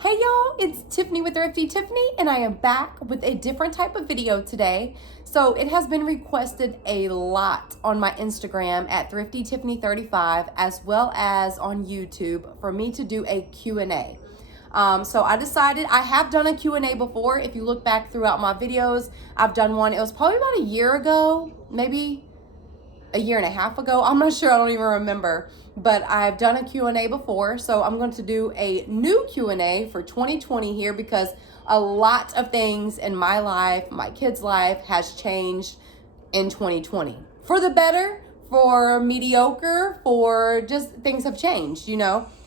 Hey y'all, it's Tiffany with Thrifty Tiffany, and I am back with a different type of video today. So it has been requested a lot on my Instagram at Thrifty Tiffany 35, as well as on YouTube, for me to do a Q&A. So I decided, I have done a Q&A before. If you look back throughout my videos, I've done one. It was probably about a year ago, maybe a year and a half ago. I'm not sure, I don't even remember, but I've done a Q&A before. So I'm going to do a new Q&A for 2020 here, because a lot of things in my life, my kids' life, has changed in 2020 for the better, for mediocre, for just things have changed,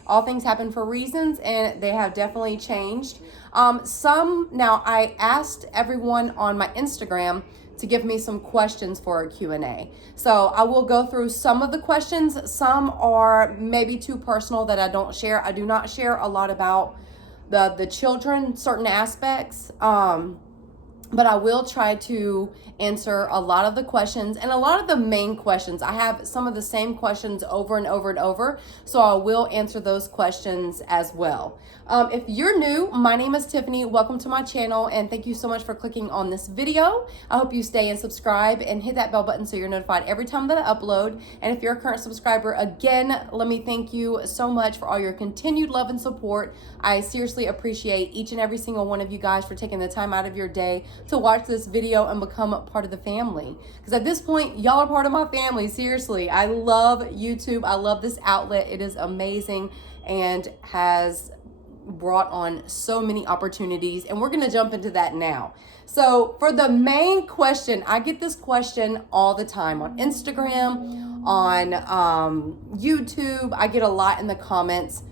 all things happen for reasons, and they have definitely changed. Now I asked everyone on my Instagram to give me some questions for a Q&A. So I will go through some of the questions. Some are maybe too personal that I don't share. I do not share a lot about the children, certain aspects. But I will try to answer a lot of the questions and a lot of the main questions. I have some of the same questions over and over and over, so I will answer those questions as well. If you're new, my name is Tiffany. Welcome to my channel, and thank you so much for clicking on this video. I hope you stay and subscribe and hit that bell button so you're notified every time that I upload. And if you're a current subscriber, again, let me thank you so much for all your continued love and support. I seriously appreciate each and every single one of you guys for taking the time out of your day to watch this video and become a part of the family. Because at this point, y'all are part of my family. Seriously, I love YouTube. I love this outlet. It is amazing and has brought on so many opportunities, and we're going to jump into that now. So for the main question, I get this question all the time on Instagram, on YouTube. I get a lot in the comments.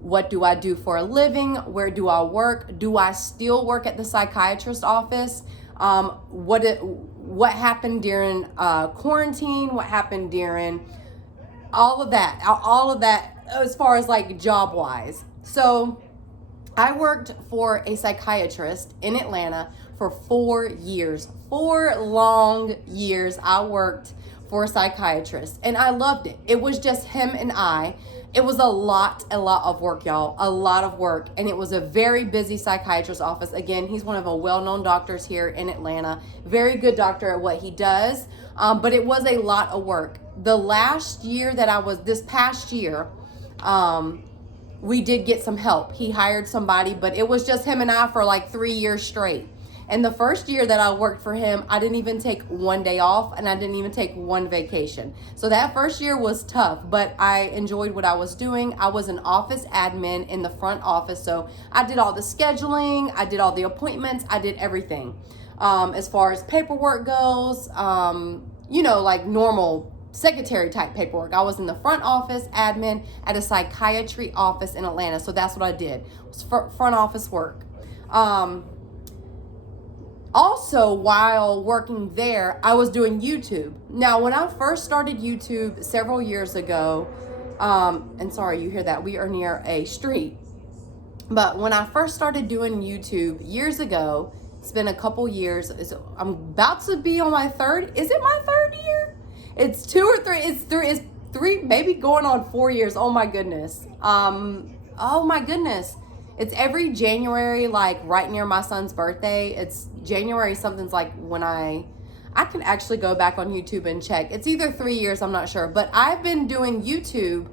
What do I do for a living? Where do I work? Do I still work at the psychiatrist's office? What happened during quarantine? What happened during all of that as far as like job wise? So I worked for a psychiatrist in Atlanta for 4 years. 4 long years I worked for a psychiatrist, and I loved it. It was just him and I. It was a lot of work, y'all. A lot of work. And it was a very busy psychiatrist's office. Again, he's one of the well-known doctors here in Atlanta. Very good doctor at what he does. But it was a lot of work. This past year, we did get some help. He hired somebody, but it was just him and I for like 3 years straight. And the first year that I worked for him, I didn't even take one day off, and I didn't even take one vacation. So that first year was tough, but I enjoyed what I was doing. I was an office admin in the front office, so I did all the scheduling, I did all the appointments, I did everything. As far as paperwork goes, like normal secretary type paperwork. I was in the front office admin at a psychiatry office in Atlanta. So that's what I did. It was front office work. Also, while working there, I was doing YouTube. Now, when I first started YouTube several years ago, and sorry, you hear that, we are near a street. But when I first started doing YouTube years ago, it's been a couple years. I'm about to be on my third. Is it my third year? It's 2 or 3. It's 3, maybe going on 4 years. Oh my goodness. It's every January, like right near my son's birthday. It's January something's like when I can actually go back on YouTube and check. It's either 3 years, I'm not sure. But I've been doing YouTube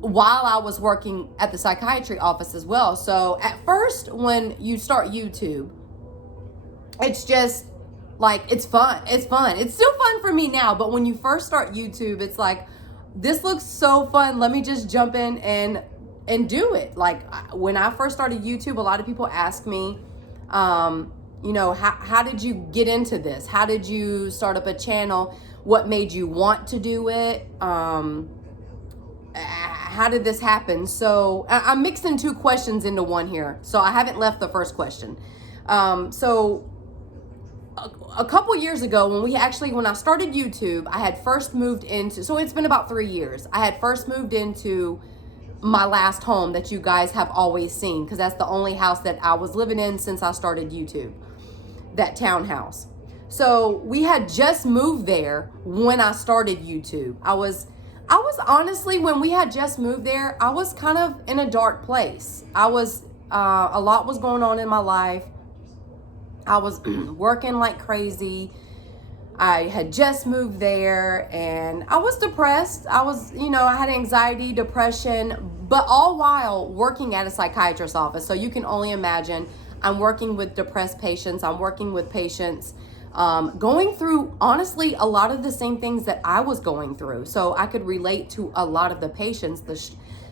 while I was working at the psychiatry office as well. So at first, when you start YouTube, it's just like, it's fun. It's still fun for me now. But when you first start YouTube, it's like, this looks so fun. Let me just jump in and do it. Like when I first started YouTube, a lot of people ask me, how did you get into this? How did you start up a channel? What made you want to do it? How did this happen? So I'm mixing 2 questions into one here. So I haven't left the first question. So a couple years ago, when I started YouTube, I had first moved into, so it's been about 3 years. I had first moved into my last home that you guys have always seen, because that's the only house that I was living in since I started YouTube, that townhouse. So we had just moved there when I started YouTube. I was honestly, when we had just moved there, I was kind of in a dark place. A lot was going on in my life. I was working like crazy. I had just moved there and I was depressed. I had anxiety, depression, but all while working at a psychiatrist's office. So you can only imagine, I'm working with depressed patients. I'm working with patients going through, honestly, a lot of the same things that I was going through. So I could relate to a lot of the patients, the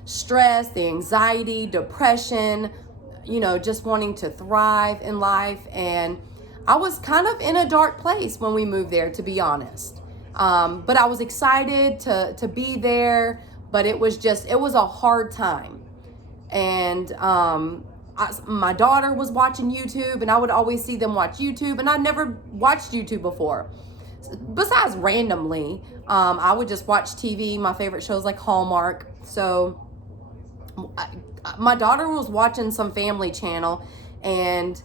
stress, the anxiety, depression, just wanting to thrive in life. And I was kind of in a dark place when we moved there, to be honest. But I was excited to be there, but it was a hard time. And my daughter was watching YouTube, and I would always see them watch YouTube, and I'd never watched YouTube before. Besides randomly, I would just watch TV, my favorite shows like Hallmark. So my daughter was watching some family channel, and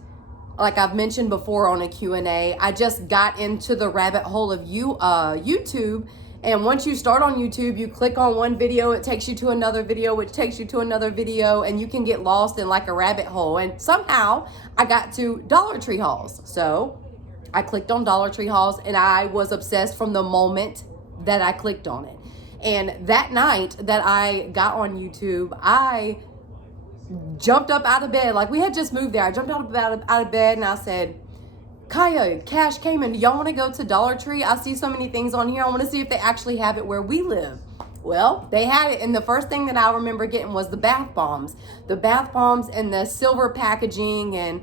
like I've mentioned before on a Q&A, I just got into the rabbit hole of YouTube. And once you start on YouTube, you click on one video, it takes you to another video, which takes you to another video, and you can get lost in like a rabbit hole. And somehow I got to Dollar Tree hauls. So I clicked on Dollar Tree hauls, and I was obsessed from the moment that I clicked on it. And that night that I got on YouTube, I jumped up out of bed. Like, we had just moved there. I jumped out of bed, and I said, Kaya, Cash came in. Do y'all want to go to Dollar Tree? I see so many things on here. I want to see if they actually have it where we live. Well, they had it, and the first thing that I remember getting was the bath bombs. The bath bombs and the silver packaging, and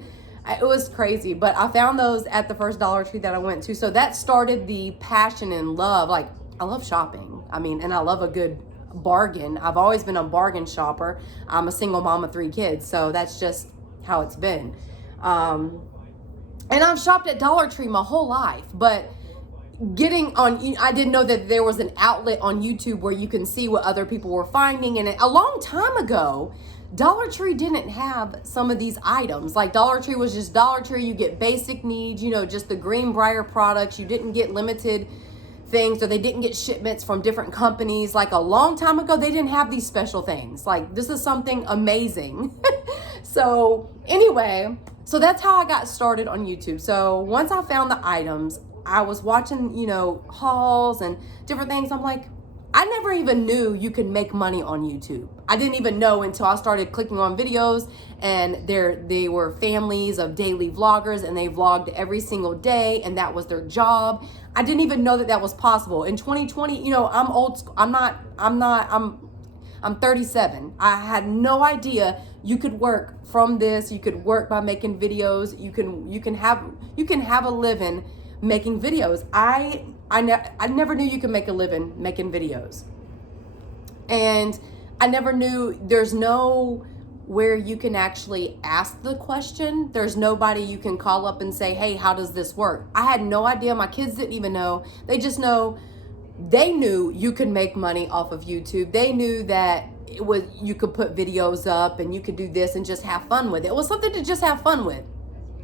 it was crazy. But I found those at the first Dollar Tree that I went to. So that started the passion and love. Like, I love shopping. And I love a good bargain. I've always been a bargain shopper. I'm a single mom of 3 kids, so that's just how it's been. And I've shopped at Dollar Tree my whole life, but I didn't know that there was an outlet on YouTube where you can see what other people were finding. And a long time ago, Dollar Tree didn't have some of these items. Like, Dollar Tree was just Dollar Tree. You get basic needs, just the Greenbrier products. You didn't get limited things, or they didn't get shipments from different companies. Like, a long time ago, they didn't have these special things. Like, this is something amazing. So anyway, so that's how I got started on YouTube. So once I found the items, I was watching, hauls and different things. I'm like, I never even knew you could make money on YouTube. I didn't even know until I started clicking on videos, and they were families of daily vloggers, and they vlogged every single day, and that was their job. I didn't even know that was possible. In 2020, I'm old school. I'm 37. I had no idea you could work from this. You could work by making videos. You can have a living making videos. I never knew you could make a living making videos. And I never knew there's no where you can actually ask the question. There's nobody you can call up and say, hey, how does this work? I had no idea. My kids didn't even know. They knew you could make money off of YouTube. They knew that you could put videos up and you could do this and just have fun with it. It was something to just have fun with,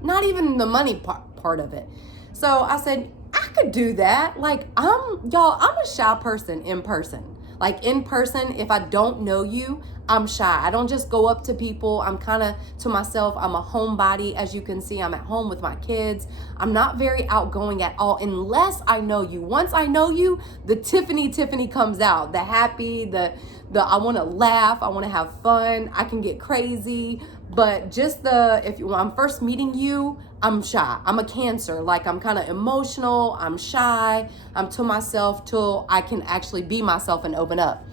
not even the money part of it. So I said, I could do that. Like, I'm a shy person in person. Like, in person, if I don't know you, I'm shy. I don't just go up to people. I'm kind of to myself. I'm a homebody. As you can see, I'm at home with my kids. I'm not very outgoing at all unless I know you. Once I know you, the Tiffany comes out. The happy, the I want to laugh. I want to have fun. I can get crazy. But just when I'm first meeting you, I'm shy. I'm a Cancer. Like, I'm kind of emotional. I'm shy. I'm to myself till I can actually be myself and open up.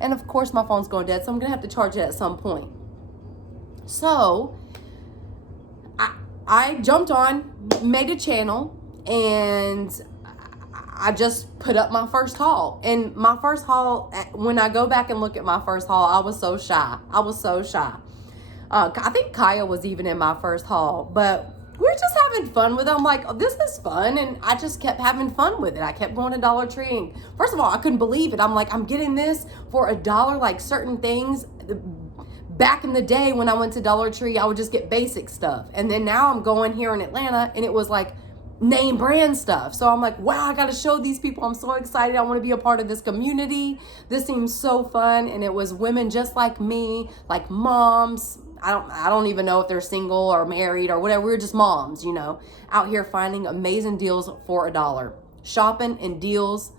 And of course, my phone's going dead, so I'm going to have to charge it at some point. So I jumped on, made a channel, and I just put up my first haul. And my first haul, when I go back and look at my first haul, I was so shy. I think Kaya was even in my first haul, but we're just having fun with it. I'm like, oh, this is fun. And I just kept having fun with it. I kept going to Dollar Tree. And first of all, I couldn't believe it. I'm like, I'm getting this for $1, like certain things. Back in the day when I went to Dollar Tree, I would just get basic stuff. And then now I'm going here in Atlanta, and it was like name brand stuff. So I'm like, wow, I got to show these people. I'm so excited. I want to be a part of this community. This seems so fun. And it was women just like me, like moms. I don't even know if they're single or married or whatever. We were just moms, you know, out here finding amazing deals for $1, shopping and deals.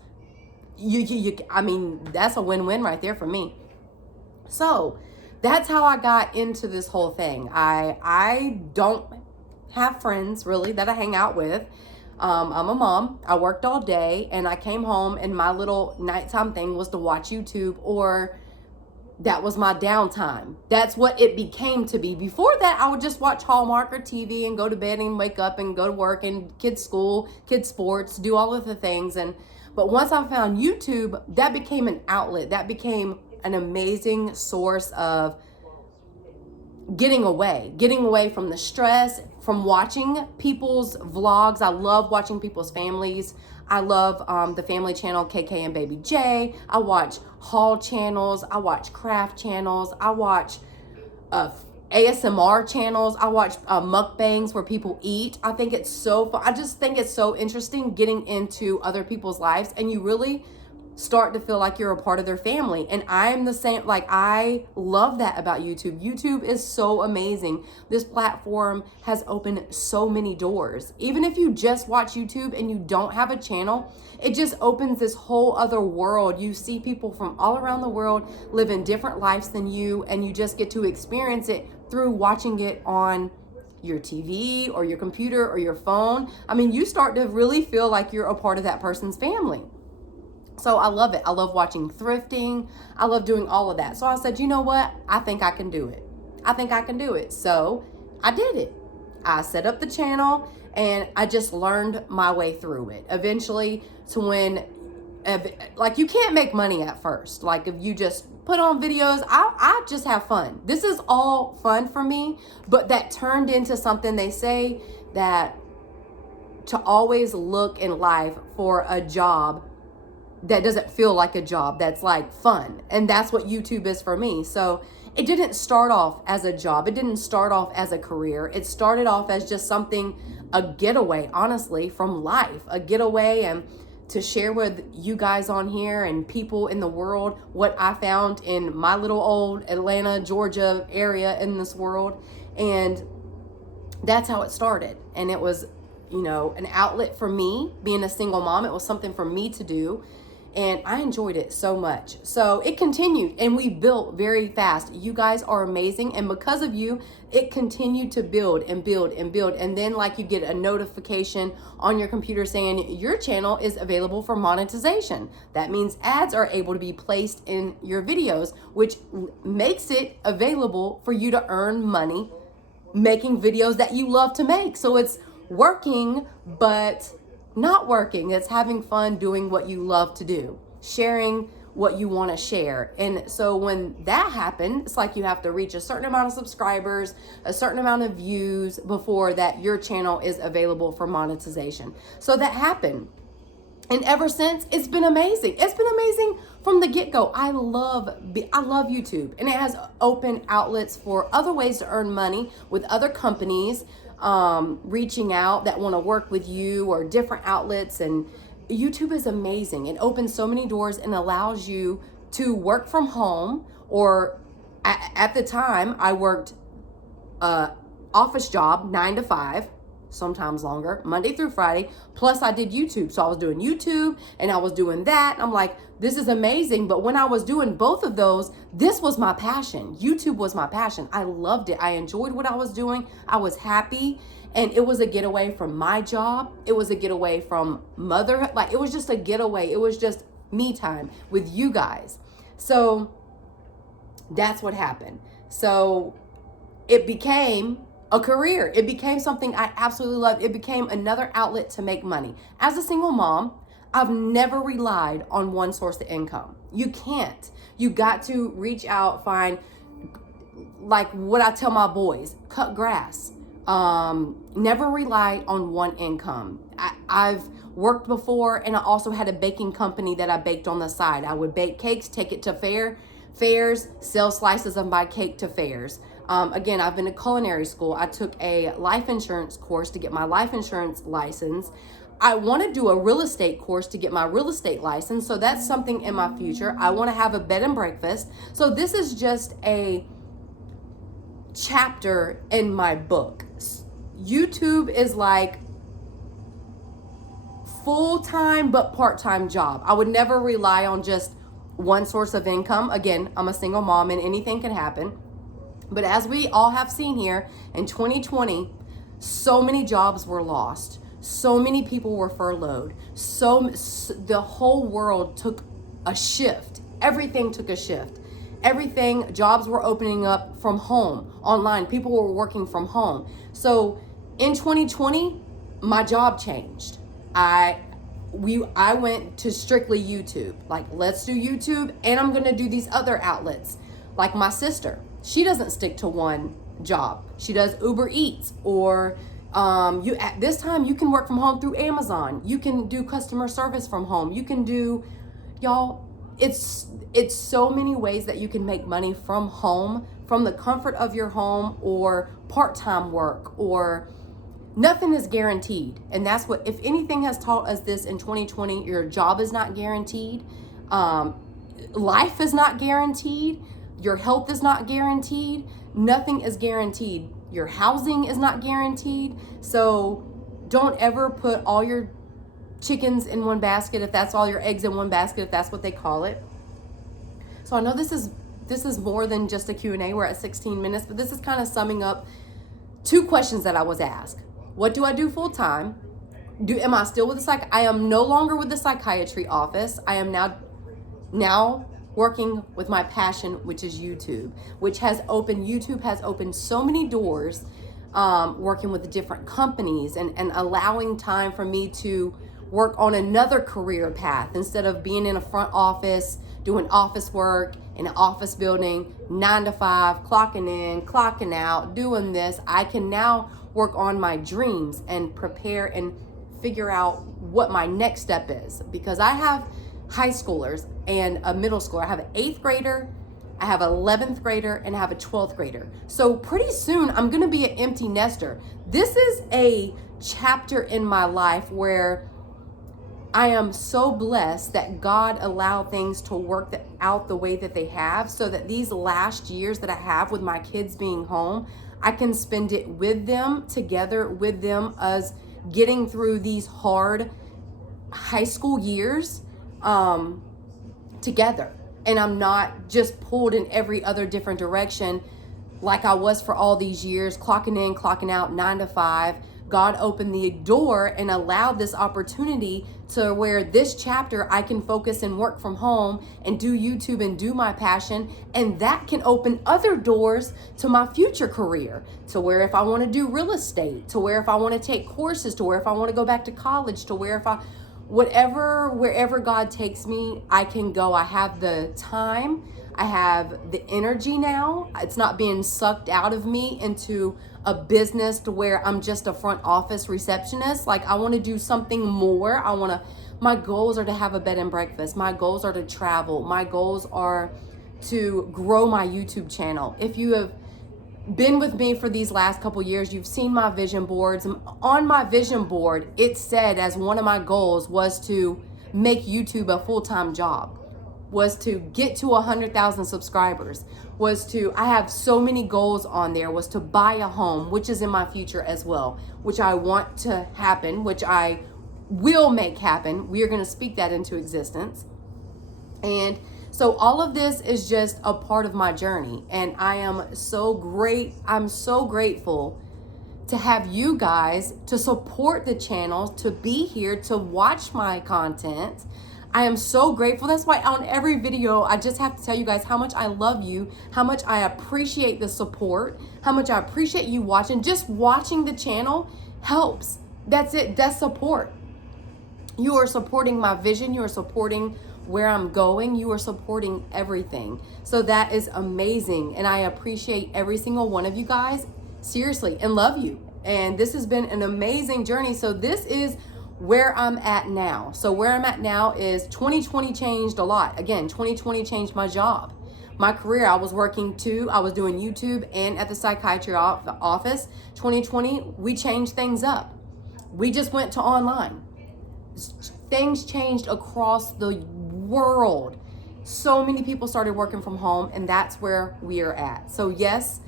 I mean, that's a win-win right there for me. So that's how I got into this whole thing. I don't have friends really that I hang out with. I'm a mom. I worked all day and I came home and my little nighttime thing was to watch YouTube, or that was my downtime. That's what it became to be. Before that, I would just watch Hallmark or TV and go to bed and wake up and go to work and kids school, kids sports, do all of the things. But once I found YouTube, that became an outlet. That became an amazing source of getting away from the stress, from watching people's vlogs. I love watching people's families. I love the family channel KK and Baby J. I watch haul channels. I watch craft channels. I watch ASMR channels. I watch mukbangs where people eat. I think it's so fun. I just think it's so interesting getting into other people's lives, and you really start to feel like you're a part of their family. And I'm the same. Like, I love that about YouTube. YouTube is so amazing. This platform has opened so many doors. Even if you just watch YouTube and you don't have a channel, it just opens this whole other world. You see people from all around the world living different lives than you, and you just get to experience it through watching it on your TV or your computer or your phone. I mean, you start to really feel like you're a part of that person's family. So I love it. I love watching thrifting. I love doing all of that. So I said, you know what? I think I can do it. I think I can do it. So I did it. I set up the channel and I just learned my way through it. Eventually to when, like, you can't make money at first. Like, if you just put on videos, I just have fun. This is all fun for me, but that turned into something. They say that to always look in life for a job that doesn't feel like a job, that's like fun. And that's what YouTube is for me. So it didn't start off as a job. It didn't start off as a career. It started off as just something, a getaway, honestly, from life, a getaway, and to share with you guys on here and people in the world what I found in my little old Atlanta, Georgia area in this world. And that's how it started. And it was, you know, an outlet for me being a single mom. It was something for me to do. And I enjoyed it so much. So it continued and we built very fast. You guys are amazing. And because of you, it continued to build and build and build. And then, like, you get a notification on your computer saying your channel is available for monetization. That means ads are able to be placed in your videos, which makes it available for you to earn money making videos that you love to make. So it's working, but not working. It's having fun doing what you love to do, sharing what you want to share. And so when that happened, it's like you have to reach a certain amount of subscribers, a certain amount of views before that your channel is available for monetization. So that happened. And ever since, it's been amazing. It's been amazing from the get-go. I love YouTube, and it has open outlets for other ways to earn money with other companies reaching out that want to work with you, or different outlets. And YouTube is amazing. It opens so many doors and allows you to work from home, or at the time I worked office job 9 to 5, sometimes longer, Monday through Friday, plus I did YouTube. So I was doing YouTube and I was doing that. I'm like, this is amazing. But when I was doing both of those, this was my passion. YouTube was my passion. I loved it. I enjoyed what I was doing. I was happy. And it was a getaway from my job. It was a getaway from motherhood. Like, it was just a getaway. It was just me time with you guys. So that's what happened. So it became a career. It became something I absolutely loved. It became another outlet to make money. As a single mom, I've never relied on one source of income. You can't. You got to reach out, find, like what I tell my boys, cut grass. Never rely on one income. I've worked before, and I also had a baking company that I baked on the side. I would bake cakes, take it to fairs, sell slices of my cake to fairs. Again, I've been to culinary school. I took a life insurance course to get my life insurance license. I want to do a real estate course to get my real estate license. So that's something in my future. I want to have a bed and breakfast. So this is just a chapter in my book. YouTube is like full-time but part-time job. I would never rely on just one source of income. Again, I'm a single mom and anything can happen. But as we all have seen here in 2020, so many jobs were lost. So many people were furloughed. So the whole world took a shift. Everything took a shift. Everything, jobs were opening up from home, online. People were working from home. So in 2020, my job changed. I went to strictly YouTube. Like, let's do YouTube, and I'm gonna do these other outlets. Like my sister, she doesn't stick to one job. She does Uber Eats, or at this time you can work from home through Amazon. You can do customer service from home. You can do, y'all, it's so many ways that you can make money from home, from the comfort of your home, or part-time work, or nothing is guaranteed. And that's what, if anything has taught us this in 2020, your job is not guaranteed. Life is not guaranteed. Your health is not guaranteed. Nothing is guaranteed. Your housing is not guaranteed. So don't ever put all your chickens in one basket, if that's all your eggs in one basket, if that's what they call it. So I know this is more than just a Q&A. We're at 16 minutes, but this is kind of summing up 2 questions that I was asked. What do I do full time? Am I still with the I am no longer with the psychiatry office. I am now working with my passion, which is YouTube, YouTube has opened so many doors, working with different companies and allowing time for me to work on another career path instead of being in a front office, doing office work in an office building, 9 to 5, clocking in, clocking out, doing this. I can now work on my dreams and prepare and figure out what my next step is, because I have high schoolers and a middle schooler. I have an 8th grader, I have an 11th grader, and I have a 12th grader. So pretty soon I'm gonna be an empty nester. This is a chapter in my life where I am so blessed that God allowed things to work out the way that they have, so that these last years that I have with my kids being home, I can spend it with them, together with them, as getting through these hard high school years together. And I'm not just pulled in every other different direction like I was for all these years, clocking in, clocking out, 9 to 5. God opened the door and allowed this opportunity to where this chapter I can focus and work from home and do YouTube and do my passion. And that can open other doors to my future career, to where if I want to do real estate, to where if I want to take courses, to where if I want to go back to college, to where wherever God takes me, I can go. I have the time, I have the energy now. It's not being sucked out of me into a business to where I'm just a front office receptionist. Like, I want to do something more. My goals are to have a bed and breakfast. My goals are to travel. My goals are to grow my YouTube channel. If you have been with me for these last couple years, you've seen my vision boards. On my vision board, it said as one of my goals was to make YouTube a full-time job, was to get to 100,000 subscribers, I have so many goals on there, was to buy a home, which is in my future as well, which I want to happen, which I will make happen. We are going to speak that into existence. And so all of this is just a part of my journey. And I'm so grateful to have you guys to support the channel, to be here, to watch my content. I am so grateful. That's why on every video, I just have to tell you guys how much I love you, how much I appreciate the support, how much I appreciate you watching. Just watching the channel helps. That's it. That's support. You are supporting my vision. You are supporting where I'm going. You are supporting everything. So that is amazing. And I appreciate every single one of you guys, seriously, and love you. And this has been an amazing journey. So this is where I'm at now. So where I'm at now is 2020 changed a lot. Again, 2020 changed my job. my career. I was working too. I was doing YouTube and at the psychiatry office. 2020, we changed things up. We just went to online. Things changed across the world. So many people started working from home, and that's where we are at. So yes,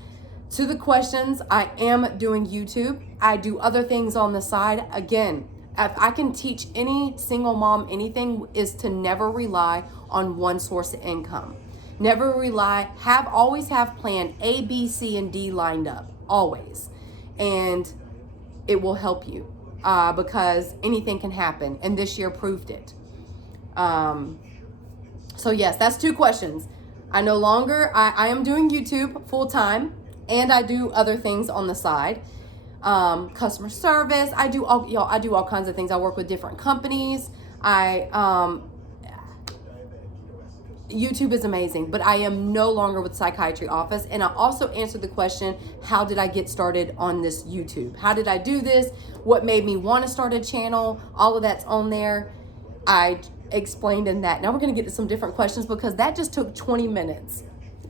to the questions, I am doing YouTube. I do other things on the side. Again, if I can teach any single mom anything, is to never rely on one source of income. Never rely, always have plan A, B, C, and D lined up, always. And it will help you because anything can happen. And this year proved it. So yes, that's 2 questions. I am doing YouTube full time, and I do other things on the side. Customer service. I do all kinds of things. I work with different companies. YouTube is amazing, but I am no longer with psychiatry office. And I also answered the question, how did I get started on this YouTube? How did I do this? What made me want to start a channel? All of that's on there. I explained in that. Now we're going to get to some different questions because that just took 20 minutes.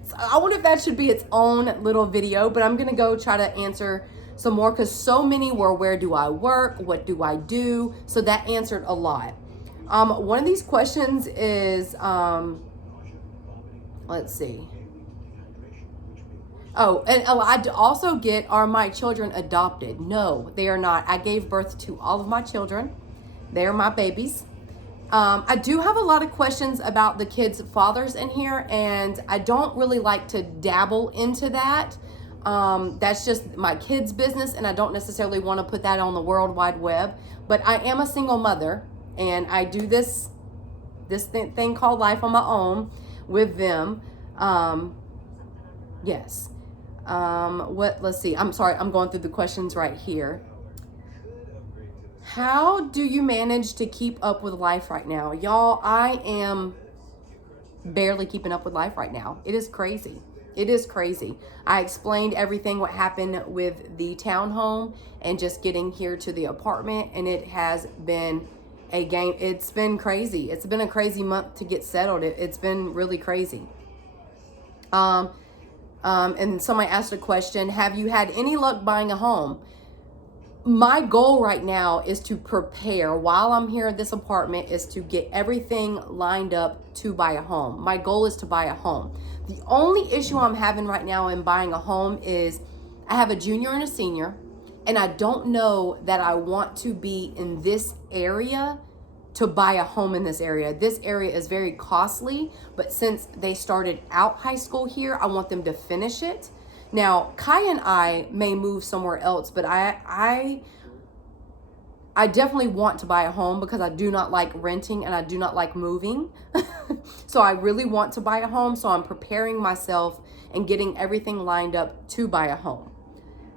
So I wonder if that should be its own little video, but I'm going to go try to answer some more because so many were, where do I work? What do I do? So that answered a lot. One of these questions is, let's see. Oh, and I also get, are my children adopted? No, they are not. I gave birth to all of my children. They are my babies. I do have a lot of questions about the kids' fathers in here, and I don't really like to dabble into that. That's just my kids' business, and I don't necessarily want to put that on the World Wide Web. But I am a single mother, and I do this thing called life on my own with them. Yes. Let's see. I'm sorry. I'm going through the questions right here. How do you manage to keep up with life right now? Y'all, I am barely keeping up with life right now. It is crazy. It is crazy. I explained everything, what happened with the townhome and just getting here to the apartment, and it has been a game. It's been crazy. It's been a crazy month to get settled. It's been really crazy. And somebody asked a question, have you had any luck buying a home? My goal right now is to prepare while I'm here at this apartment, is to get everything lined up to buy a home. My goal is to buy a home. The only issue I'm having right now in buying a home is I have a junior and a senior, and I don't know that I want to be in this area to buy a home in this area. This area is very costly, but since they started out high school here, I want them to finish it. Now, Kai and I may move somewhere else, but I definitely want to buy a home because I do not like renting and I do not like moving. So I really want to buy a home. So I'm preparing myself and getting everything lined up to buy a home.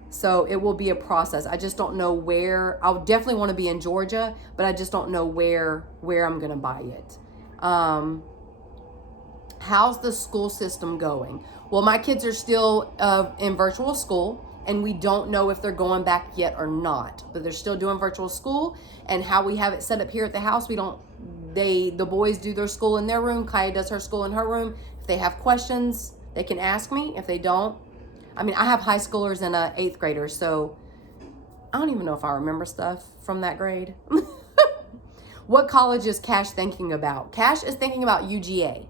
So it will be a process. I just don't know where. I'll definitely want to be in Georgia, but I just don't know where I'm going to buy it. How's the school system going? Well, my kids are still in virtual school, and we don't know if they're going back yet or not, but they're still doing virtual school. And how we have it set up here at the house, the boys do their school in their room. Kaya does her school in her room. If they have questions, they can ask me. If they don't, I mean, I have high schoolers and 8th graders, so I don't even know if I remember stuff from that grade. What college is Cash thinking about? Cash is thinking about UGA.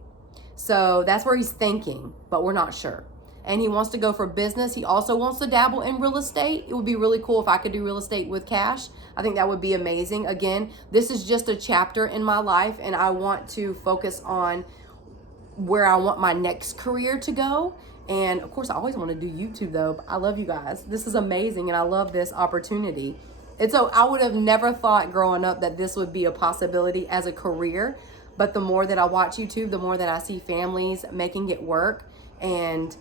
So that's where he's thinking, but we're not sure. And he wants to go for business. He also wants to dabble in real estate. It would be really cool if I could do real estate with Cash. I think that would be amazing. Again, this is just a chapter in my life, and I want to focus on where I want my next career to go. And of course, I always want to do YouTube though. I love you guys. This is amazing, and I love this opportunity. And so I would have never thought growing up that this would be a possibility as a career. But the more that I watch YouTube, the more that I see families making it work. And,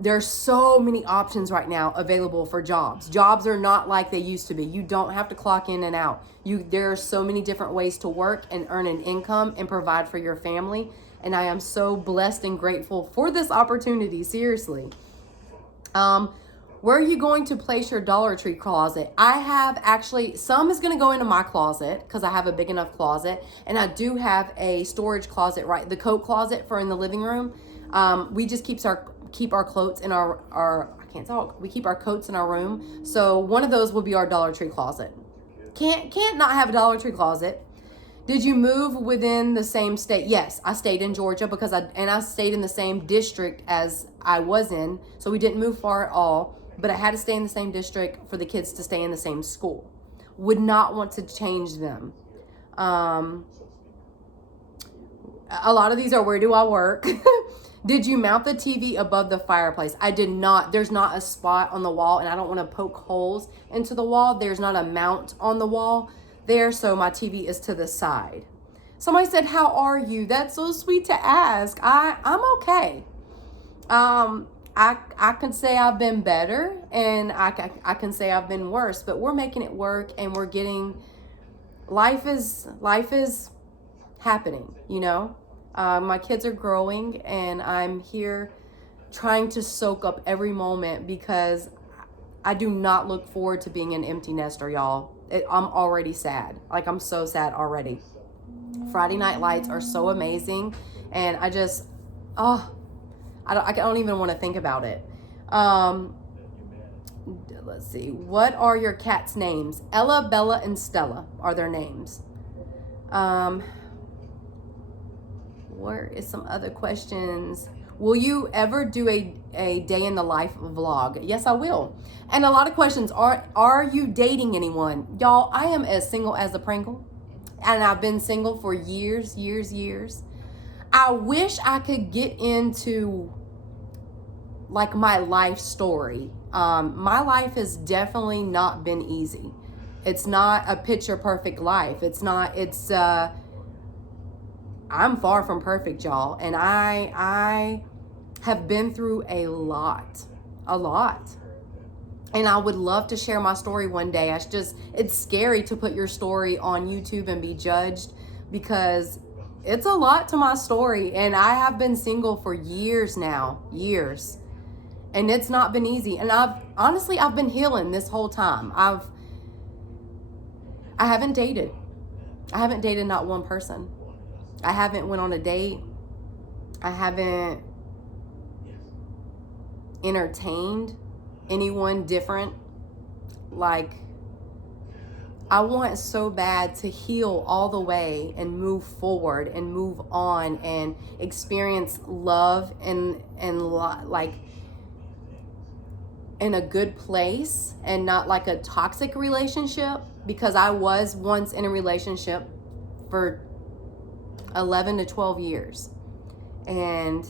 there's so many options right now available for jobs. Jobs are not like they used to be. You don't have to clock in and out. There are so many different ways to work and earn an income and provide for your family. And I am so blessed and grateful for this opportunity, seriously. Where are you going to place your Dollar Tree closet? I have actually, some is going to go into my closet because I have a big enough closet. And I do have a storage closet, right? The coat closet for in the living room. We just keep our clothes in our I can't talk. We keep our coats in our room. So one of those will be our Dollar Tree closet. Can't not have a Dollar Tree closet. Did you move within the same state? Yes, I stayed in Georgia because I stayed in the same district as I was in. So we didn't move far at all, but I had to stay in the same district for the kids to stay in the same school. Would not want to change them. A lot of these are, where do I work? Did you mount the TV above the fireplace? I did not. There's not a spot on the wall, and I don't want to poke holes into the wall. There's not a mount on the wall there, so my TV is to the side. Somebody said, how are you? That's so sweet to ask. I'm okay. I can say I've been better, and I can say I've been worse, but we're making it work, and we're getting, life is happening, you know. My kids are growing, and I'm here trying to soak up every moment because I do not look forward to being an empty nester, y'all. I'm already sad. Like, I'm so sad already. Friday night lights are so amazing, and I just, I don't even want to think about it. Let's see. What are your cats' names? Ella, Bella, and Stella are their names. Where is some other questions? Will you ever do a day in the life vlog? Yes, I will. And a lot of questions are you dating anyone? Y'all, I am as single as a Pringle, and I've been single for years. I wish I could get into like my life story. My life has definitely not been easy. It's not a picture perfect life. I'm far from perfect, y'all. And I have been through a lot. And I would love to share my story one day. It's scary to put your story on YouTube and be judged, because it's a lot to my story. And I have been single for years now, and it's not been easy. And I've been healing this whole time. I haven't dated not one person. I haven't went on a date. I haven't entertained anyone different. Like, I want so bad to heal all the way and move forward and move on and experience love and like in a good place, and not like a toxic relationship, because I was once in a relationship for 11 to 12 years, and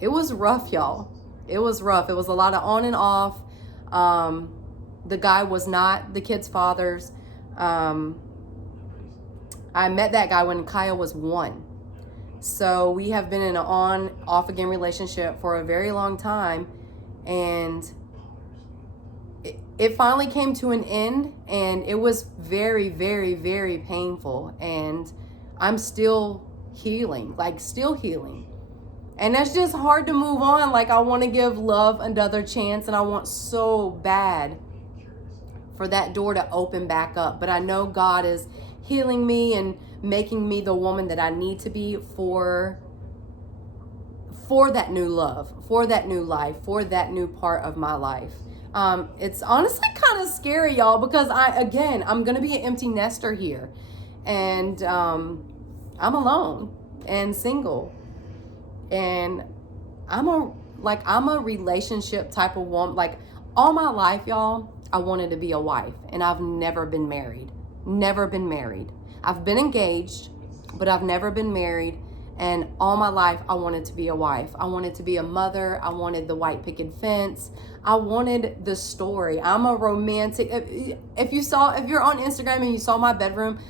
it was rough, y'all. It was rough. It was a lot of on and off. The guy was not the kid's father's. I met that guy when Kaya was 1. So we have been in an on, off again relationship for a very long time. And it finally came to an end, and it was very, very, very painful. And I'm still healing. And that's just hard to move on. Like, I want to give love another chance, and I want so bad for that door to open back up. But I know God is healing me and making me the woman that I need to be for that new love, for that new life, for that new part of my life. It's honestly kind of scary, y'all, because I'm going to be an empty nester here. And I'm alone and single. And I'm a relationship type of woman. Like, all my life, y'all, I wanted to be a wife, and I've never been married. I've been engaged, but I've never been married. And all my life, I wanted to be a wife. I wanted to be a mother. I wanted the white picket fence. I wanted the story. I'm a romantic. If you're on Instagram and you saw my bedroom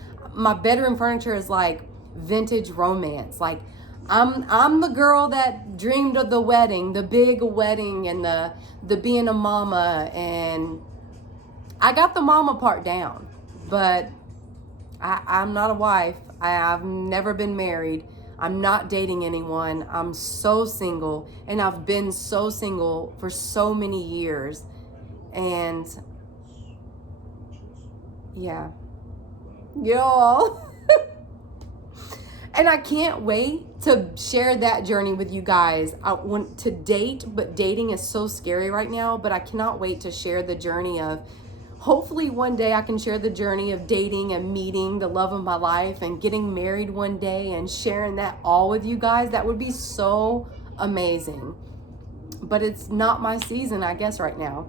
furniture is like vintage romance. Like, I'm the girl that dreamed of the wedding, the big wedding, and the being a mama, and I got the mama part down, but I'm not a wife. I've never been married. I'm not dating anyone. I'm so single, and I've been so single for so many years, And yeah, y'all. And I can't wait to share that journey with you guys. I want to date, but dating is so scary right now. But I cannot wait to share the journey of, hopefully one day I can share the journey of dating and meeting the love of my life and getting married one day and sharing that all with you guys. That would be so amazing. But it's not my season, I guess, right now.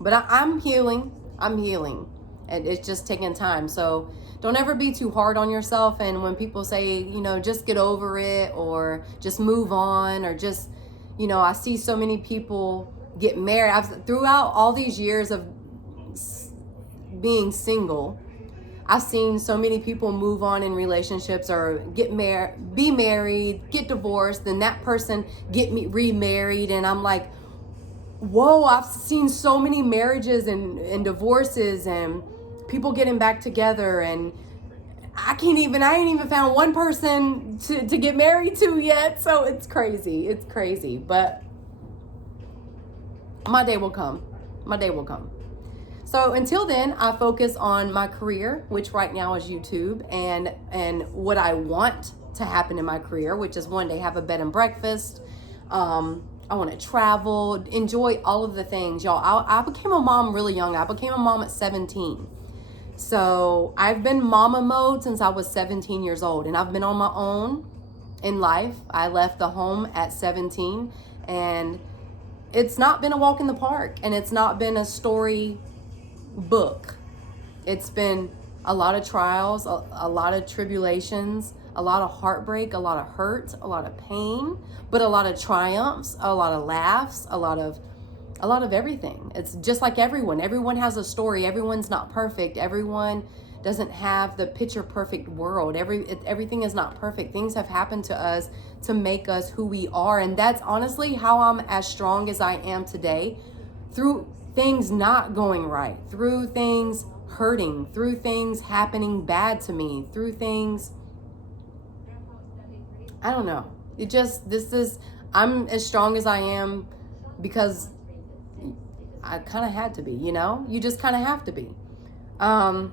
But I'm healing. I'm healing. And it's just taking time. So don't ever be too hard on yourself. And when people say, you know, just get over it or just move on or just, you know, I see so many people get married. Throughout all these years of being single, I've seen so many people move on in relationships or get married, be married, get divorced, then that person get remarried. And I'm like, whoa, I've seen so many marriages and divorces and people getting back together, and I ain't even found one person to get married to yet. So it's crazy, but my day will come. So until then, I focus on my career, which right now is YouTube, and what I want to happen in my career, which is one day have a bed and breakfast. I want to travel, enjoy all of the things, y'all. I became a mom really young. I became a mom at 17. So I've been mama mode since I was 17 years old, and I've been on my own in life. I left the home at 17, and it's not been a walk in the park, and it's not been a story book. It's been a lot of trials, a lot of tribulations, a lot of heartbreak, a lot of hurt, a lot of pain, but a lot of triumphs, a lot of laughs, a lot of everything. It's just like everyone has a story. Everyone's not perfect. Everyone doesn't have the picture perfect world. Everything is not perfect. Things have happened to us to make us who we are, and that's honestly how I'm as strong as I am today, through things not going right, through things hurting, through things happening bad to me, through things, I don't know. I'm as strong as I am because I kind of had to be, you know? You just kind of have to be. And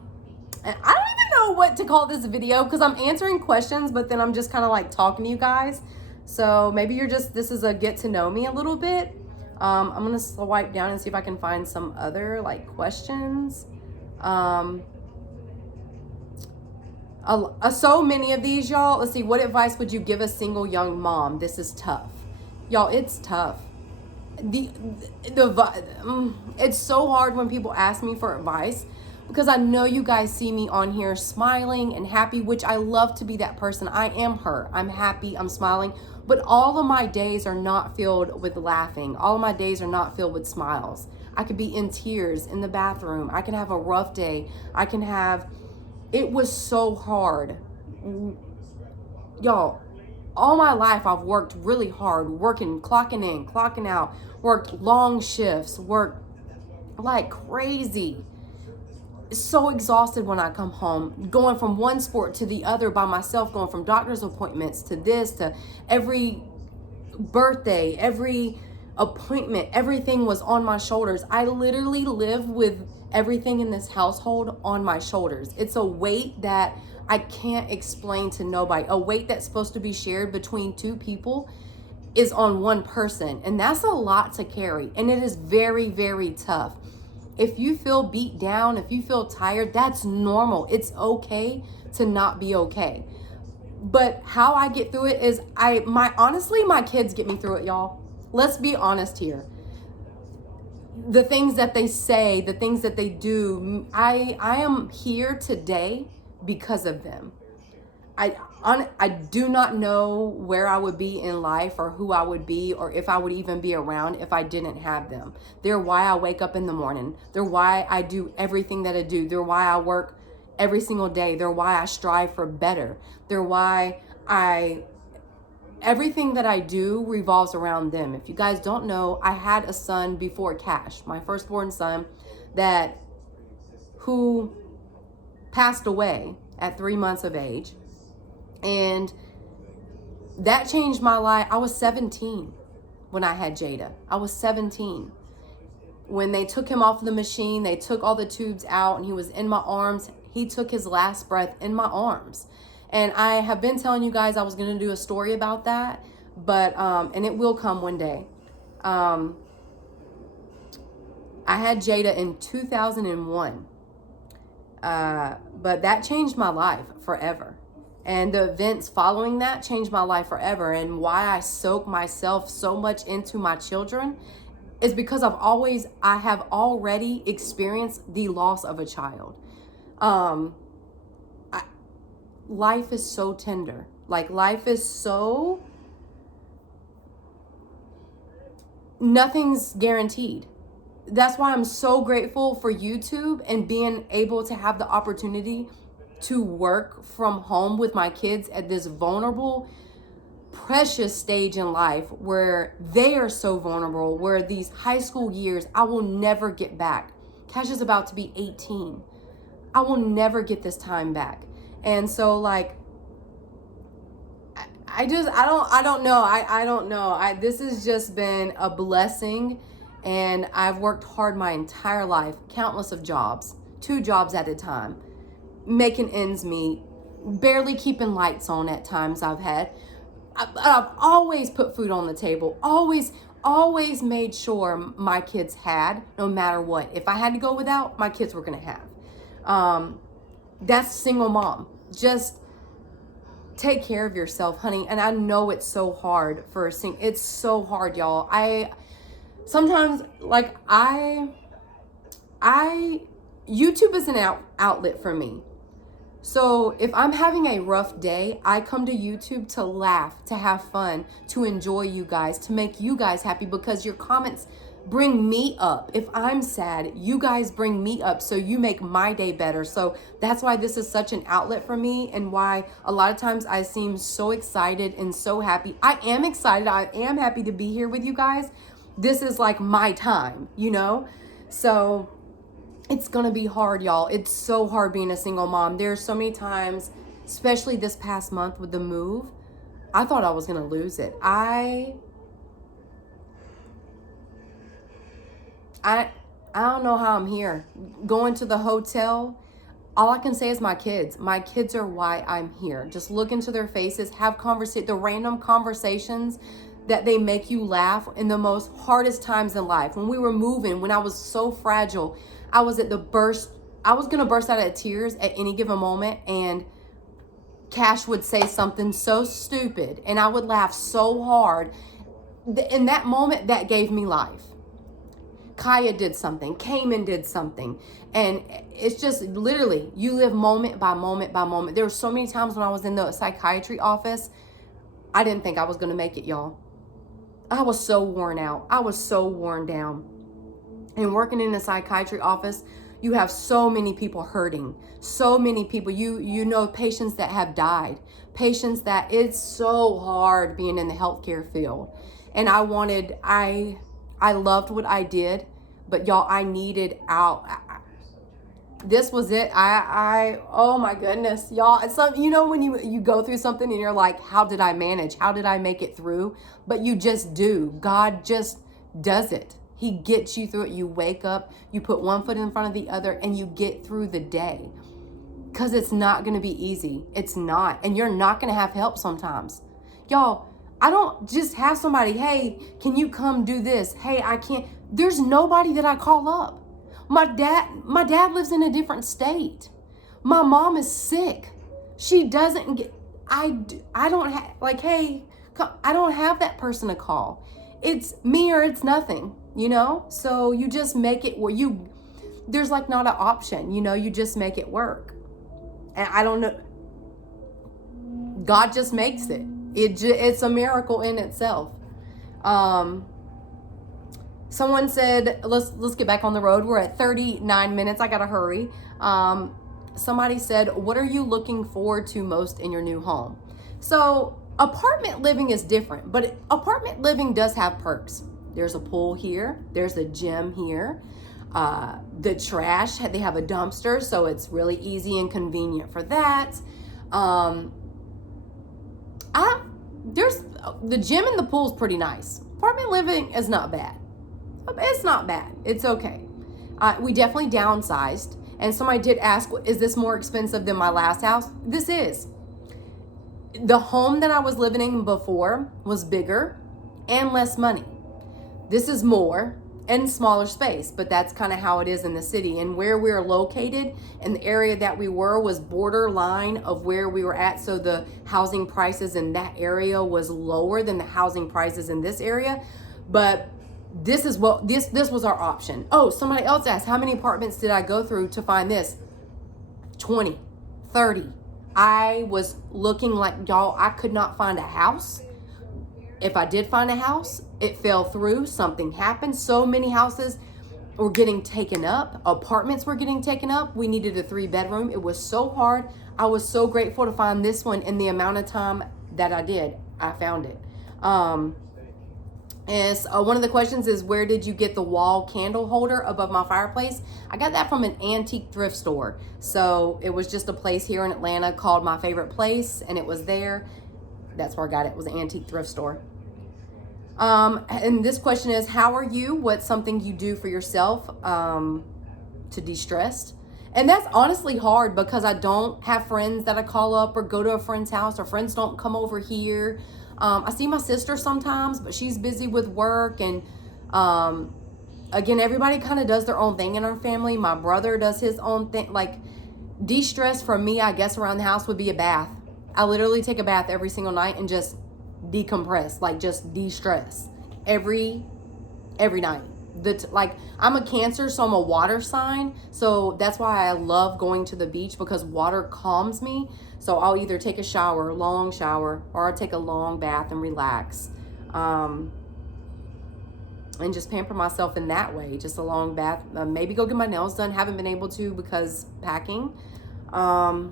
I don't even know what to call this video because I'm answering questions, but then I'm just kind of like talking to you guys. So maybe this is a get to know me a little bit. I'm going to swipe down and see if I can find some other like questions. So many of these, y'all. Let's see. What advice would you give a single young mom? This is tough. Y'all, it's tough. It's so hard when people ask me for advice because I know you guys see me on here smiling and happy, which I love to be that person. I am her. I'm happy. I'm smiling. But all of my days are not filled with laughing. All of my days are not filled with smiles. I could be in tears in the bathroom. I can have a rough day. It was so hard. Y'all, all my life I've worked really hard, clocking in, clocking out, worked long shifts, worked like crazy. So exhausted when I come home, going from one sport to the other by myself, going from doctor's appointments to this, to every birthday, every appointment, everything was on my shoulders. I literally live with everything in this household on my shoulders. It's a weight that I can't explain to nobody. A weight that's supposed to be shared between two people is on one person, and that's a lot to carry, and it is very, very tough. If you feel beat down, if you feel tired, that's normal. It's okay to not be okay. But how I get through it is honestly, my kids get me through it, y'all. Let's be honest here. The things that they say, the things that they do, I am here today because of them. I do not know where I would be in life or who I would be or if I would even be around if I didn't have them. They're why I wake up in the morning. They're why I do everything that I do. They're why I work every single day. They're why I strive for better. They're why everything that I do revolves around them. If you guys don't know, I had a son before Cash, my firstborn son, who passed away at 3 months of age. And that changed my life. I was 17 when I had Jada. I was 17. When they took him off the machine, they took all the tubes out and he was in my arms. He took his last breath in my arms. And I have been telling you guys I was going to do a story about that, but, and it will come one day. I had Jada in 2001, but that changed my life forever. And the events following that changed my life forever. And why I soak myself so much into my children is because I have already experienced the loss of a child. Life is so tender. Like, life is so, nothing's guaranteed. That's why I'm so grateful for YouTube and being able to have the opportunity to work from home with my kids at this vulnerable, precious stage in life where they are so vulnerable, where these high school years I will never get back. Cash is about to be 18. I will never get this time back. And so, like, I don't know. This has just been a blessing, and I've worked hard my entire life, countless of jobs, 2 jobs at a time, making ends meet, barely keeping lights on at times I've had. I've always put food on the table, always made sure my kids had, no matter what. If I had to go without, my kids were going to have. That's single mom. Just take care of yourself, honey. And I know it's so hard it's so hard, y'all. Sometimes, like, YouTube is an outlet for me. So if I'm having a rough day, I come to YouTube to laugh, to have fun, to enjoy you guys, to make you guys happy, because your comments bring me up. If I'm sad, you guys bring me up, so you make my day better. So that's why this is such an outlet for me, and why a lot of times I seem so excited and so happy. I am excited. I am happy to be here with you guys. This is like my time, you know? So it's gonna be hard, y'all. It's so hard being a single mom. There's so many times, especially this past month with the move, I thought I was gonna lose it. I don't know how I'm here. Going to the hotel, all I can say is my kids. My kids are why I'm here. Just look into their faces, have the random conversations that they make you laugh in the most hardest times in life. When we were moving, when I was so fragile, I was going to burst out of tears at any given moment, and Cash would say something so stupid and I would laugh so hard. In that moment, that gave me life. Kaya did something, Cayman did something, and it's just literally, you live moment by moment by moment. There were so many times when I was in the psychiatry office, I didn't think I was going to make it, y'all. I was so worn out. I was so worn down. And working in a psychiatry office, you have so many people hurting, so many people, you know, patients that have died, patients that it's so hard being in the healthcare field. And I loved what I did, but y'all, I needed out. This was it. Oh my goodness, y'all. It's something, you know, when you go through something and you're like, how did I manage? How did I make it through? But you just do. God just does it. He gets you through it. You wake up, you put one foot in front of the other, and you get through the day. Because it's not going to be easy. It's not. And you're not going to have help sometimes. Y'all, I don't just have somebody, hey, can you come do this? Hey, I can't. There's nobody that I call up. My dad lives in a different state. My mom is sick. She doesn't get, I don't have, like, hey, I don't have that person to call. It's me or it's nothing, you know? So you just make it where there's like not an option, you know? You just make it work. And I don't know, God just makes it. It's a miracle in itself. Someone said, let's get back on the road. We're at 39 minutes. I gotta hurry. Somebody said, what are you looking forward to most in your new home? So apartment living is different, but apartment living does have perks. There's a pool here. There's a gym here. The trash, they have a dumpster, so it's really easy and convenient for that. There's the gym and the pool is pretty nice. Apartment living is not bad. It's not bad. It's okay. We definitely downsized. And somebody did ask, is this more expensive than my last house? This is. The home that I was living in before was bigger and less money. This is more and smaller space, but that's kind of how it is in the city. And where we're located and the area that we were was borderline of where we were at. So the housing prices in that area was lower than the housing prices in this area. But this is what this was our option. Oh, somebody else asked, how many apartments did I go through to find this? 20, 30. I was looking like, y'all, I could not find a house. If I did find a house, it fell through. Something happened. So many houses were getting taken up. Apartments were getting taken up. We needed a 3-bedroom. It was so hard. I was so grateful to find this one in the amount of time that I did. I found it. And so one of the questions is, where did you get the wall candle holder above my fireplace? I got that from an antique thrift store. So it was just a place here in Atlanta called My Favorite Place, and it was there. That's where I got it. It was an antique thrift store. And this question is, how are you? What's something you do for yourself to de-stress? And that's honestly hard because I don't have friends that I call up or go to a friend's house, or friends don't come over here. I see my sister sometimes, but she's busy with work. And again, everybody kind of does their own thing in our family. My brother does his own thing. Like, de-stress for me, I guess, around the house would be a bath. I literally take a bath every single night and just decompress, like just de-stress every night. Like, I'm a Cancer, so I'm a water sign. So that's why I love going to the beach, because water calms me. So I'll either take a shower, long shower, or I'll take a long bath and relax. And just pamper myself in that way. Just a long bath. Maybe go get my nails done. Haven't been able to because packing. But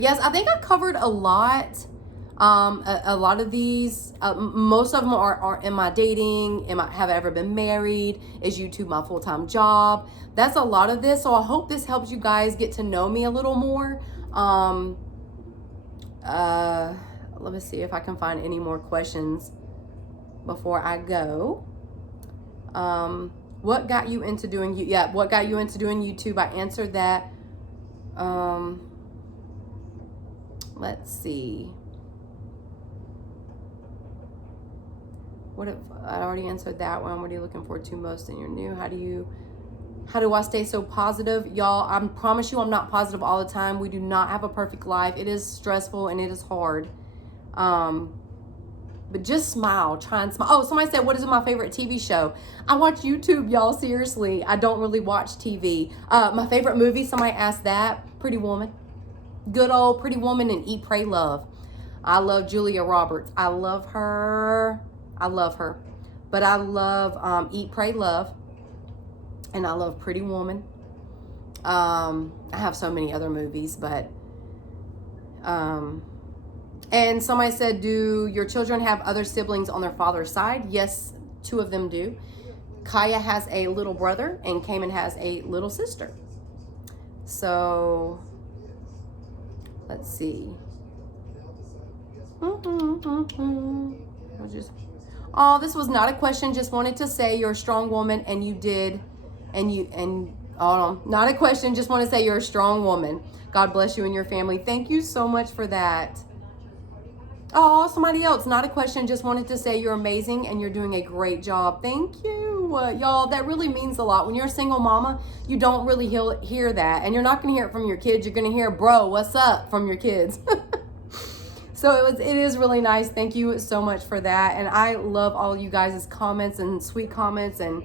yes, I think I covered a lot. A lot of these, most of them are in my dating, have I ever been married, is YouTube my full-time job? That's a lot of this. So I hope this helps you guys get to know me a little more. Let me see if I can find any more questions before I go. What got you into doing what got you into doing YouTube? I answered that. Let's see. What if I already answered that one? What are you looking forward to most in your new? How do I stay so positive? Y'all, I promise you I'm not positive all the time. We do not have a perfect life. It is stressful and it is hard. But just smile. Try and smile. Oh, somebody said, what is my favorite TV show? I watch YouTube, y'all. Seriously. I don't really watch TV. My favorite movie, somebody asked that. Pretty Woman. Good old Pretty Woman and Eat, Pray, Love. I love Julia Roberts. I love her. But I love Eat, Pray, Love. And I love Pretty Woman. I have so many other movies, but and somebody said, do your children have other siblings on their father's side? Yes, 2 of them do. Kaya has a little brother and Cayman has a little sister. So let's see. Oh, this was not a question. Just wanted to say you're a strong woman, and you did. Not a question. Just want to say you're a strong woman. God bless you and your family. Thank you so much for that. Oh, somebody else. Not a question. Just wanted to say you're amazing and you're doing a great job. Thank you. Y'all, that really means a lot. When you're a single mama, you don't really hear that. And you're not going to hear it from your kids. You're going to hear, bro, what's up, from your kids. So it is really nice. Thank you so much for that. And I love all you guys' comments and sweet comments, and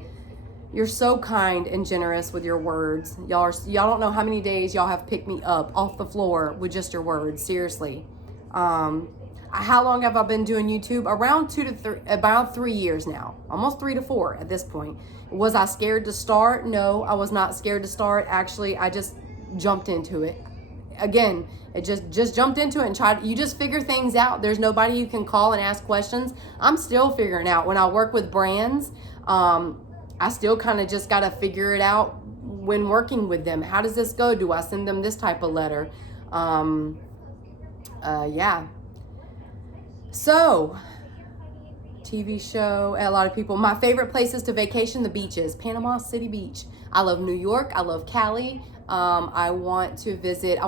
you're so kind and generous with your words. Y'all don't know how many days y'all have picked me up off the floor with just your words. Seriously. How long have I been doing YouTube? About 3 years now. Almost 3 to 4 at this point. Was I scared to start? No, I was not scared to start. Actually, I just jumped into it. Again, it just jumped into it and tried. You just figure things out. There's nobody you can call and ask questions. I'm still figuring out. When I work with brands, I still kind of just got to figure it out when working with them. How does this go? Do I send them this type of letter? Yeah. So, TV show. A lot of people, my favorite places to vacation, the beaches, Panama City Beach. I love New York. I love Cali. I want to visit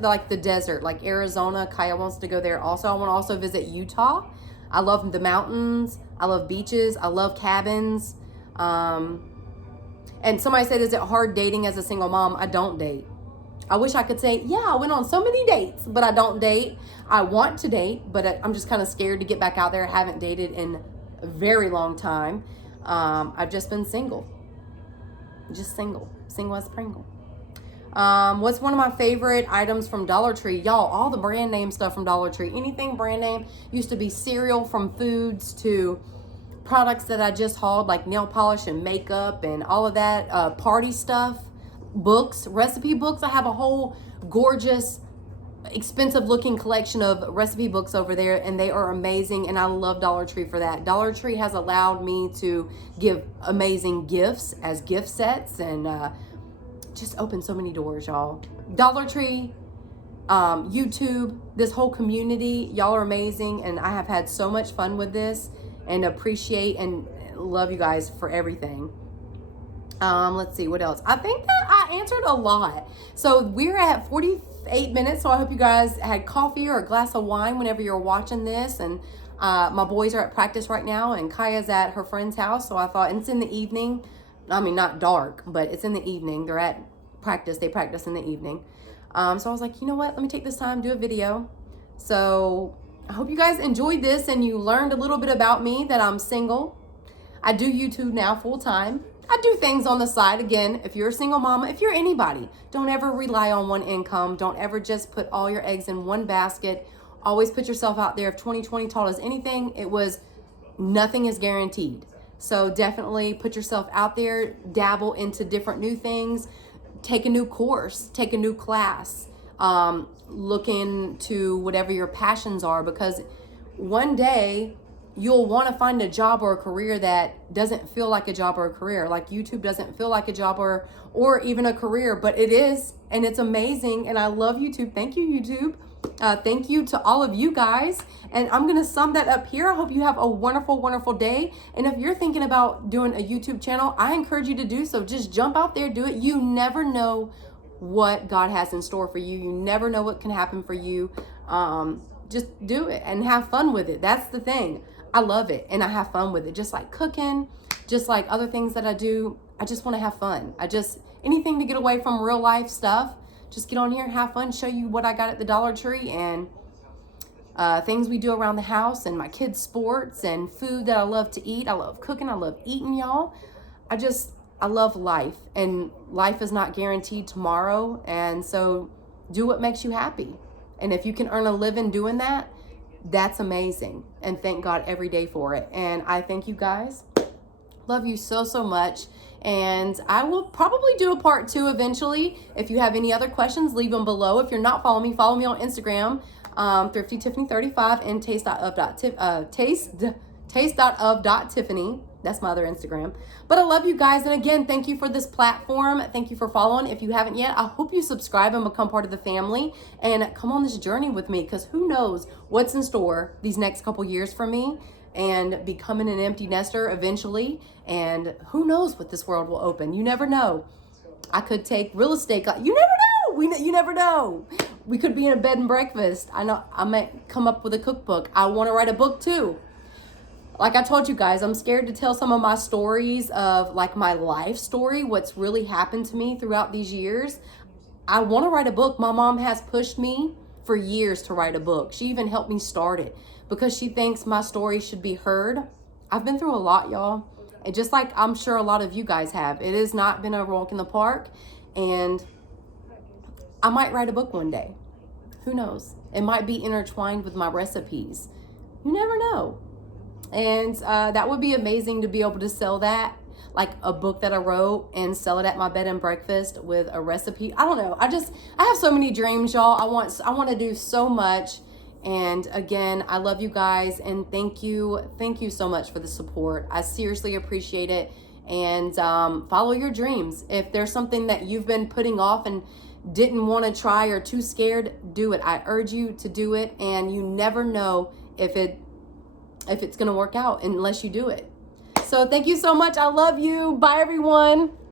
like the desert, like Arizona. Kaya wants to go there also. I want to also visit Utah. I love the mountains. I love beaches. I love cabins. And somebody said, is it hard dating as a single mom? I don't date. I wish I could say, yeah, I went on so many dates, but I don't date. I want to date, but I'm just kind of scared to get back out there. I haven't dated in a very long time. I've just been single. Just single as a Pringle. What's one of my favorite items from Dollar Tree? Y'all, all the brand name stuff from Dollar Tree. Anything brand name. Used to be cereal, from foods to products that I just hauled, like nail polish and makeup and all of that. Party stuff. Books, recipe books. I have a whole gorgeous, expensive looking collection of recipe books over there, and they are amazing, and I love Dollar Tree for that. Dollar Tree has allowed me to give amazing gifts as gift sets, and just open so many doors, y'all. Dollar Tree, YouTube, this whole community, y'all are amazing, and I have had so much fun with this, and appreciate and love you guys for everything. Let's see what else. I think that I answered a lot. So we're at 48 minutes. So I hope you guys had coffee or a glass of wine whenever you're watching this. And my boys are at practice right now, and Kaya's at her friend's house. So I thought, and it's in the evening. I mean, not dark, but it's in the evening. They're at practice. They practice in the evening. So I was like, you know what? Let me take this time, do a video. So I hope you guys enjoyed this and you learned a little bit about me, that I'm single. I do YouTube now full time. I do things on the side. Again, if you're a single mama, if you're anybody, don't ever rely on one income. Don't ever just put all your eggs in one basket. Always put yourself out there. If 2020 taught us anything, it was nothing is guaranteed. So definitely put yourself out there, dabble into different new things, take a new course, take a new class, look into whatever your passions are, because one day you'll want to find a job or a career that doesn't feel like a job or a career. Like YouTube doesn't feel like a job or even a career, but it is, and it's amazing. And I love YouTube. Thank you, YouTube. Thank you to all of you guys. And I'm going to sum that up here. I hope you have a wonderful, wonderful day. And if you're thinking about doing a YouTube channel, I encourage you to do so. Just jump out there, do it. You never know what God has in store for you. You never know what can happen for you. Just do it and have fun with it. That's the thing. I love it and I have fun with it. Just like cooking, just like other things that I do. I just want to have fun. Anything to get away from real life stuff. Just get on here and have fun, show you what I got at the Dollar Tree, and things we do around the house, and my kids' sports, and food that I love to eat. I love cooking. I love eating, y'all. I love life, and life is not guaranteed tomorrow. And so do what makes you happy. And if you can earn a living doing that, that's amazing. And thank God every day for it. And I thank you guys. Love you so, so much. And I will probably do a part 2 eventually. If you have any other questions, leave them below. If you're not following me, follow me on Instagram, Thrifty Tiffany 35, and taste.of.tiffany. That's my other Instagram. But I love you guys. And again, thank you for this platform. Thank you for following. If you haven't yet, I hope you subscribe and become part of the family and come on this journey with me, because who knows what's in store these next couple years for me, and becoming an empty nester eventually. And who knows what this world will open. You never know. I could take real estate. You never know. You never know. We could be in a bed and breakfast. I know I might come up with a cookbook. I want to write a book too. Like I told you guys, I'm scared to tell some of my stories of like my life story, what's really happened to me throughout these years. I want to write a book. My mom has pushed me for years to write a book. She even helped me start it because she thinks my story should be heard. I've been through a lot, y'all. And just like I'm sure a lot of you guys have, it has not been a walk in the park. And I might write a book one day. Who knows? It might be intertwined with my recipes. You never know. And that would be amazing to be able to sell that, like a book that I wrote, and sell it at my bed and breakfast with a recipe. I don't know. I have so many dreams, y'all. I want to do so much. And again, I love you guys, and thank you so much for the support. I seriously appreciate it. And follow your dreams. If there's something that you've been putting off and didn't want to try or too scared, do it. I urge you to do it. And you never know if if it's going to work out unless you do it. So thank you so much. I love you. Bye, everyone.